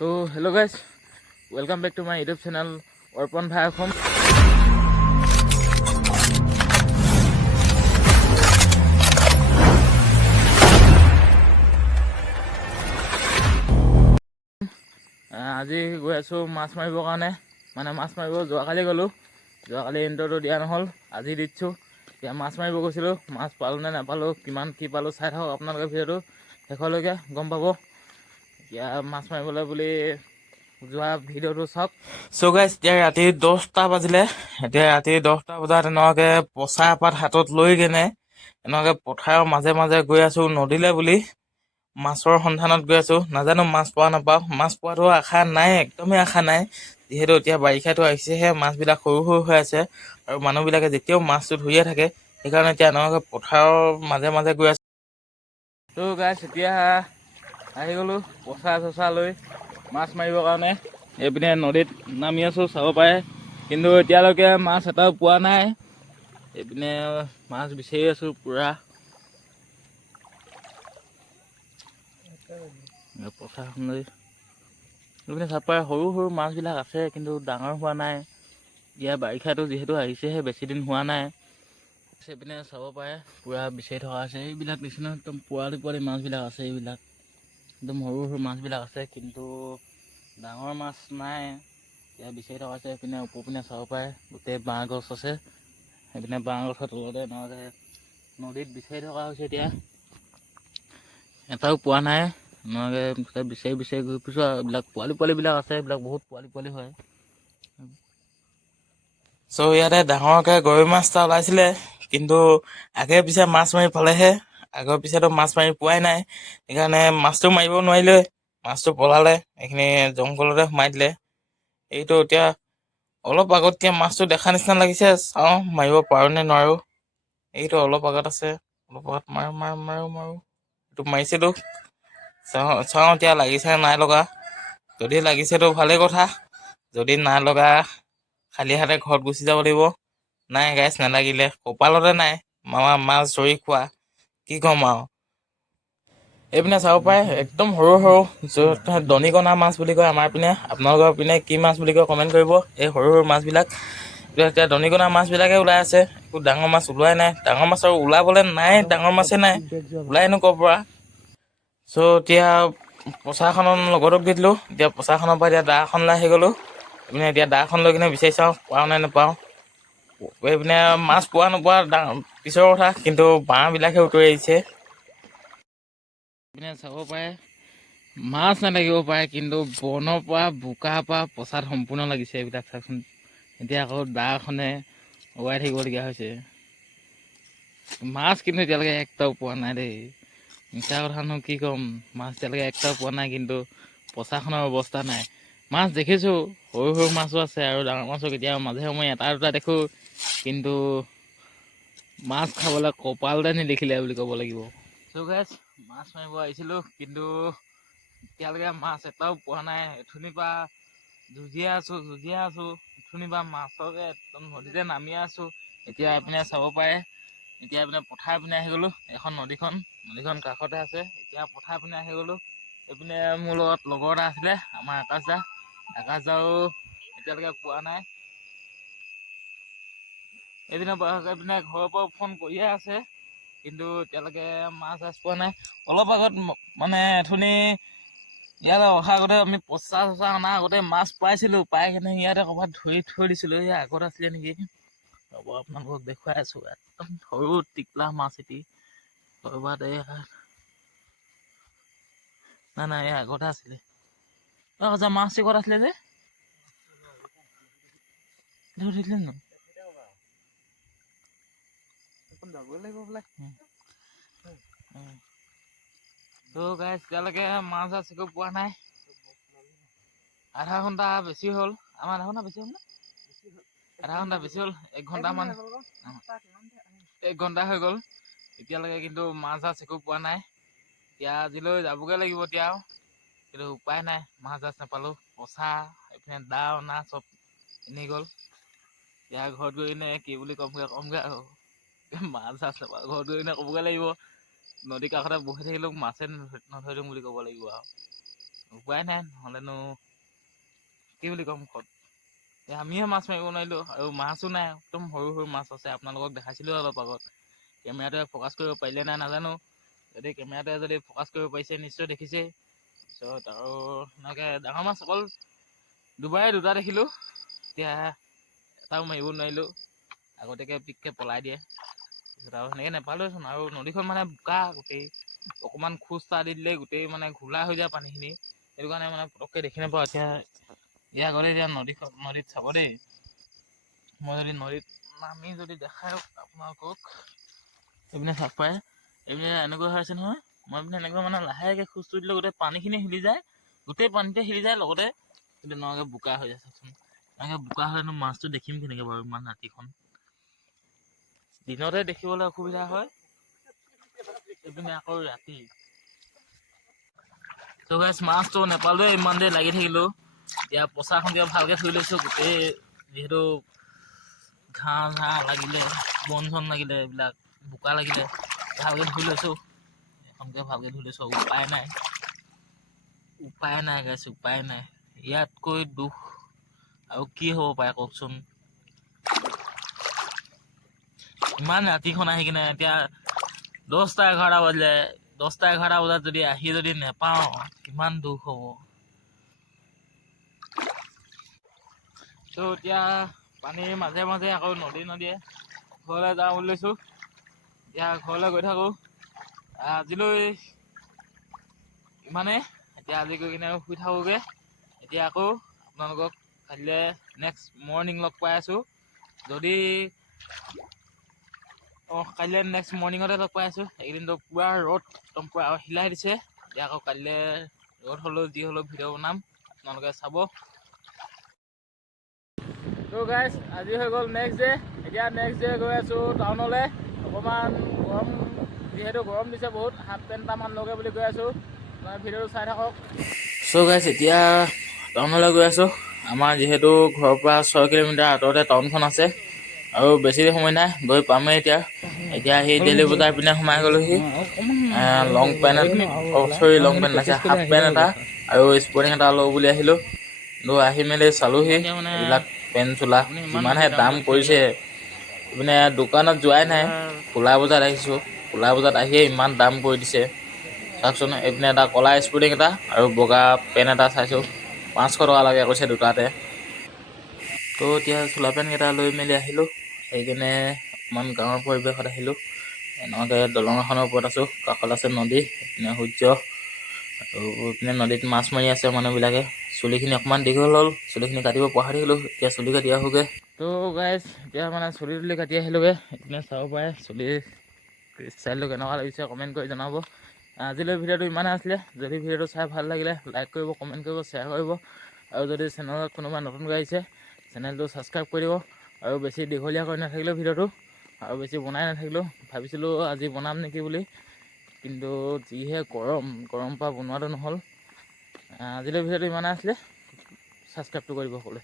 তো hello' guys, welcome back to my YouTube channel Arpan ভাই অসম। আজি গৈ আছোঁ মাছ মাৰিবৰ কাৰণে, মাছ মাৰিব যোৱাকালি গ'লোঁ। যোৱাকালি ইণ্টাৰটো দিয়া নহ'ল, আজি দিছোঁ। এতিয়া মাছ মাৰিব গৈছিলোঁ, মাছ পালোঁ নে নাপালোঁ, কিমান কি পালোঁ চাই থাকক আপোনালোকে ভিডিঅ'টো শেষলৈকে গম পাব। এতিয়া মাছ মাৰিবলৈ বুলি যোৱা ভিডিঅ'টো চাওক। চ' গাইজ, এতিয়া ৰাতি 10টা বাজিলে। এতিয়া ৰাতি 10টা বজাত এনেকুৱাকৈ পচা এপাত হাতত লৈ কেনে এনেকুৱাকৈ পথাৰৰ মাজে মাজে গৈ আছোঁ নদীলৈ বুলি। মাছৰ সন্ধানত গৈ আছোঁ, নাজানো মাছ পোৱা নাপাওঁ। মাছ পোৱাটো আশা নাই, একদমেই আশা নাই, যিহেতু এতিয়া বাৰিষাটো আহিছেহে, মাছবিলাক সৰু সৰু হৈ আছে আৰু মানুহবিলাকে যেতিয়াও মাছটো ধৰিয়ে থাকে, সেইকাৰণে এতিয়া এনেকুৱাকৈ পথাৰৰ মাজে মাজে গৈ আছোঁ। তো গাইজ, এতিয়া আহি গ'লোঁ পচা চচা লৈ মাছ মাৰিবৰ কাৰণে। এইপিনে নদীত নামি আছোঁ, চাব পাৰে, কিন্তু এতিয়ালৈকে মাছ এটাও পোৱা নাই। এইপিনে মাছ বিচাৰি আছোঁ পূৰা। পথাৰখন লৈ এইপিনে চাব পাৰে, সৰু সৰু মাছবিলাক আছে, কিন্তু ডাঙৰ হোৱা নাই। ইয়াৰ বাৰিষাটো যিহেতু আহিছেহে, বেছি দিন হোৱা নাই। সেইপিনে চাব পাৰে পূৰা বিচাৰি থকা আছে। এইবিলাক নিচিনা একদম পোৱালি পোৱালি মাছবিলাক আছে, এইবিলাক একদম সৰু সৰু মাছবিলাক আছে, কিন্তু ডাঙৰ মাছ নাই। এতিয়া বিচাৰি থকা আছে। সেইপিনে ওপৰ পিনে চাব পাৰে গোটেই বাঁহ গছ আছে, সেইপিনে বাঁহ গছৰ তলতে এনেকুৱাকৈ নদীত বিচাৰি থকা হৈছে। এতিয়া এটাও পোৱা নাই। এনেকুৱাকৈ বিচাৰি বিচাৰি ঘূৰি ফুৰিছোঁ আৰু এইবিলাক পোৱালি পোৱালিবিলাক আছে, এইবিলাক বহুত পোৱালি পোৱালি হয়। চ' ইয়াতে ডাঙৰকৈ গৰৈ মাছ এটা ওলাইছিলে, কিন্তু আগে পিছে মাছ মাৰি পালেহে, আগৰ পিছেতো মাছ মাৰি পোৱাই নাই। সেইকাৰণে মাছটো মাৰিব নোৱাৰিলে, মাছটো পলালে, এইখিনি জংঘলতে সোমাই দিলে। এইটো এতিয়া অলপ আগতকৈ মাছটো দেখা নিচিনা লাগিছে, চাওঁ মাৰিব পাৰোঁ নে নোৱাৰোঁ। এইটো অলপ আগত আছে, অলপ আগত মাৰোঁ এইটো মাৰিছিলোঁ। চাওঁ এতিয়া লাগিছে নাই লগা। যদি লাগিছেতো ভালেই কথা, যদি নাই লগা খালি হাতে ঘৰত গুচি যাব লাগিব। নাই গাইছ, নালাগিলে, কপালতে নাই। মাছ ধৰি খোৱা, কি ক'ম আৰু। এইপিনে চাব পাৰে একদম সৰু সৰু দনিকণা মাছ বুলি কয় আমাৰ পিনে। আপোনালোকৰ পিনে কি মাছ বুলি কয় কমেণ্ট কৰিব। এই সৰু সৰু মাছবিলাক এতিয়া দনিকণা মাছবিলাকে ওলাই আছে, একো ডাঙৰ মাছ ওলোৱাই নাই। ডাঙৰ মাছ আৰু ওলাবলৈ নাই, ডাঙৰ মাছেই নাই, ওলাইনো ক'ৰ পৰা। চ' এতিয়া পচাখনত লগৰটোক দি দিলোঁ। এতিয়া পচাখনৰ পৰা এতিয়া দা এখনলৈ আহি গ'লোঁ। এইপিনে এতিয়া দাখন লৈ কিনে বিচাৰি চাওঁ পাওঁ নে নাপাওঁ। এইপিনে মাছ পোৱা নোপোৱা পিছৰ কথা, কিন্তু বাঁহবিলাকহে উতৰি আহিছে। এইপিনে চাব পাৰে মাছ নালাগিব পাৰে, কিন্তু বনৰ পৰা বোকাৰ পৰা পচাত সম্পূৰ্ণ লাগিছে। এইবিলাক চাওকচোন, এতিয়া আকৌ দাখনে উৰাই থাকিবলগীয়া হৈছে। মাছ কিন্তু এতিয়ালৈকে একটাও পোৱা নাই দেই, মিছা কথানো কি ক'ম। মাছ এতিয়ালৈকে একটাও পোৱা নাই, কিন্তু পচাখনৰ অৱস্থা নাই। মাছ দেখিছোঁ, সৰু সৰু মাছো আছে আৰু ডাঙৰ মাছো কেতিয়াবা মাজে সময়ে এটা দুটা দেখোঁ, কিন্তু মাছ খাবলৈ কপালতে নিলিখিলে বুলি ক'ব লাগিব। চ' গাইছ, মাছ মাৰিব আহিছিলোঁ, কিন্তু এতিয়ালৈকে মাছ এটাও পোৱা নাই। এথনিৰ পৰা যুঁজিয়ে আছোঁ, এথনিৰ পৰা মাছকে একদম নদীতে নামিয়ে আছোঁ। এতিয়া এইপিনে চাব পাৰে, এতিয়া এইপিনে পথাৰ পিনে আহি গ'লোঁ। এখন নদীখন কাষতে আছে। এতিয়া পথাৰ পিনে আহি গ'লোঁ। এইপিনে মোৰ লগত লগৰ এটা আছিলে, আমাৰ আকাশ দাও এতিয়ালৈকে পোৱা নাই। এইপিনে ঘৰৰ পৰা ফোন কৰিয়ে আছে, কিন্তু এতিয়ালৈকে মাছ পোৱা নাই। অলপ আগত এথনি ইয়ালৈ অহা আগতে আমি পচা চচা অনাৰ আগতে মাছ পাইছিলোঁ, পাই কিনে ইয়াতে ক'ৰবাত ধৰি থৈ দিছিলোঁ। এই আগত আছিলে নেকি, ৰ'ব আপোনালোকক দেখুৱাই আছোঁ। একদম সৰু টিকলা মাছ এটি ক'ৰবাত নাই এই আগতে আছিলে। মাছ ক'ত আছিলে যে ধৰিছিলে ন? যাব লাগিব বোলে। তো গাইছ, এতিয়ালৈকে মাছ একো পোৱা নাই। আধা ঘণ্টা বেছি হ'ল। আমাৰ আধা ঘণ্টা বেছি হ'ল নে? আধা ঘণ্টা বেছি হ'ল, 1 ঘণ্টা হৈ গ'ল। এতিয়ালৈকে কিন্তু মাছ একো পোৱা নাই। এতিয়া আজিলৈ যাবগৈ লাগিব এতিয়া, কিন্তু উপায় নাই, মাছ নাপালোঁ। পচা এইপিনে দা অনা চব এনেই গ'ল। এতিয়া ঘৰত গৈ কিনে কি বুলি ক'মগৈ আৰু, মাছ নাপাওঁ। ঘৰত গৈ কিনে ক'বগৈ লাগিব, নদীৰ কাষতে বহি থাকিলেও মাছে নধৰিলোঁ বুলি ক'ব লাগিব আৰু। উপায় নাই, নহ'লেনো কি বুলি ক'ম মুখত। আমিহে মাছ মাৰিব নোৱাৰিলোঁ আৰু মাছো নাই, একদম সৰু সৰু মাছ আছে। আপোনালোকক দেখাইছিলোঁ অলপ আগত। কেমেৰাটোৱে ফ'কাছ কৰিব পাৰিলে নাই নাজানো। যদি কেমেৰাটোৱে যদি ফ'কাছ কৰিব পাৰিছে নিশ্চয় দেখিছেই। তাৰপিছত আৰু এনেকৈ ডাঙৰ মাছ অকল দুবাৰে দুটা দেখিলোঁ। এতিয়া এটাও মাৰিব নোৱাৰিলোঁ, আগতীয়াকৈ পিককৈ পলাই দিয়ে। তাৰপিছত আৰু সেনেকৈ নাপালোঁচোন। আৰু নদীখন মানে বোকা গোটেই, অকণমান খোজ এটা দি দিলেই গোটেই মানে ঘোলা হৈ যায় পানীখিনি। সেইটো কাৰণে মানে পটককৈ দেখি নাপাওঁ। এতিয়া ইয়াৰ আগতে এতিয়া নদীত চাব দেই, মই যদি নদীত নামি যদি দেখাই আপোনালোকক, এইপিনে চাপ পায়, এইপিনে এনেকুৱা হৈ আছে নহয়। মই এইপিনে এনেকুৱা মানে লাহেকৈ খোজটো দিলে গোটেই পানীখিনি হিলি যায়, গোটেই পানীতে হিলি যায়, লগতে কিন্তু এনেকুৱাকৈ বোকা হৈ যায় চাওকচোন। এনেকৈ বোকা হ'লেনো মাছটো দেখিম কেনেকৈ বাৰু ইমান ৰাতিখন। দিনতে দেখিবলৈ অসুবিধা হয়, এইপিনে আকৌ ৰাতি। ত' গাইছ মাছটো নাপালোৱে, ইমান দেৰি লাগি থাকিলোঁ। এতিয়া পচাখনকে ভালকৈ ধুই লৈছোঁ। গোটেই যিহেতু ঘাঁহ লাগিলে, বন চন লাগিলে, এইবিলাক বোকা লাগিলে, ভালকৈ ধুই লৈছোঁ। এখনকে ভালকৈ ধুই লৈছোঁ। উপায় নাই, উপায় নাই গাইছ, উপায় নাই। ইয়াতকৈ দুখ আৰু কি হ'ব পাৰে কওকচোন। ইমান ৰাতিখন আহি কিনে এতিয়া 10টা 11টা বাজিলে। 10টা 11টা বজাত যদি আহি যদি নেপাওঁ, কিমান দুখ হ'ব। ত' এতিয়া পানীৰ মাজে মাজে আকৌ নদীয়ে ঘৰলৈ যাওঁ বুলি লৈছোঁ। এতিয়া ঘৰলৈ গৈ থাকোঁ। আজিলৈ ইমানেই। এতিয়া আজি গৈ কিনে শুই থাকোঁগৈ। এতিয়া আকৌ আপোনালোকক কাইলৈ নেক্সট মৰ্ণিং লগ পাই আছোঁ। যদি কাইলৈ নেক্সট মৰ্ণিঙতে লগ পাই আছোঁ। এইকেইদিনতো পূৰা ৰ'দ, একদম পূৰা হিলাই দিছে। এতিয়া আকৌ কাইলৈ ৰ'দ হ'লেও যি হ'লেও ভিডিঅ' বনাম, আপোনালোকে চাব। ত' গাইছ আজি হৈ গ'ল নেক্সট ডে'। এতিয়া নেক্সট ডে' গৈ আছোঁ টাউনলৈ। অকণমান গৰম, যিহেতু গৰম দিছে বহুত, হাফ পেণ্ট এটামান লওঁগৈ বুলি গৈ আছোঁ। ভিডিঅ'টো চাই থাকক। চ' গাইছ এতিয়া টাউনলৈ গৈ আছোঁ। আমাৰ যিহেতু ঘৰৰ পৰা 6 কিলোমিটাৰ আঁতৰতে টাউনখন আছে, আৰু বেছি সময় নাই, গৈ পামেই এতিয়া। এতিয়া সেই ডেইলি বজাৰ পিনে সোমাই গ'লোহি। লং পেণ্ট, লং পেণ্ট নাছে, হাফ পেণ্ট এটা আৰু স্পৰ্টিং এটা লওঁ বুলি আহিলোঁ। আহি মেলি চালোহি, এইবিলাক পেণ্ট চোলা যিমানহে দাম কৰিছে। মানে দোকানত যোৱাই নাই, খোলা বজাত আহিছোঁ। খোলা বজাত আহিয়ে ইমান দাম কৰি দিছে চাওকচোন। এইপিনে এটা ক'লা স্পৰ্টিং এটা আৰু বগা পেণ্ট এটা চাইছোঁ, 500 টকা লাগে কৈছে দুটাতে। ত' এতিয়া চোলা পেণ্টকেইটা লৈ মেলি আহিলোঁ। সেইকাৰণে অকণমান গাঁৱৰ পৰিৱেশত আহিলোঁ। এনেকুৱাকৈ দলং এখনৰ ওপৰত আছোঁ, কাষত আছে নদী, এইপিনে সূৰ্য, আৰু এইপিনে নদীত মাছ মাৰি আছে মানুহবিলাকে। চুলিখিনি অকণমান দীঘল হ'ল, চুলিখিনি কাটিব পাহৰি থাকিলোঁ। এতিয়া চুলি কাটি আহোঁগৈ। ত' গাইছ এতিয়া মানে চুলি কাটি আহিলোঁগৈ। এইপিনে চাব পাৰে চুলি ষ্টাইলটো কেনেকুৱা লাগিছে, কমেণ্ট কৰি জনাব। আজিলৈ ভিডিঅ'টো ইমানে আছিলে। যদি ভিডিঅ'টো চাই ভাল লাগিলে লাইক কৰিব, কমেণ্ট কৰিব, শ্বেয়াৰ কৰিব, আৰু যদি চেনেলত কোনোবা নতুনকৈ আহিছে চেনেলটো ছাবস্ক্ৰাইব কৰি দিব। আৰু বেছি দীঘলীয়া কৰি নাথাকিলেও ভিডিঅ'টো, আৰু বেছি বনাই নাথাকিলেও, ভাবিছিলোঁ আজি বনাম নেকি বুলি, কিন্তু যিহে গৰম পৰা বনোৱাটো নহ'ল। আজিলৈ ভিডিঅ'টো ইমানে আছিলে। ছাবস্ক্ৰাইবটো কৰিব সকলোৱে।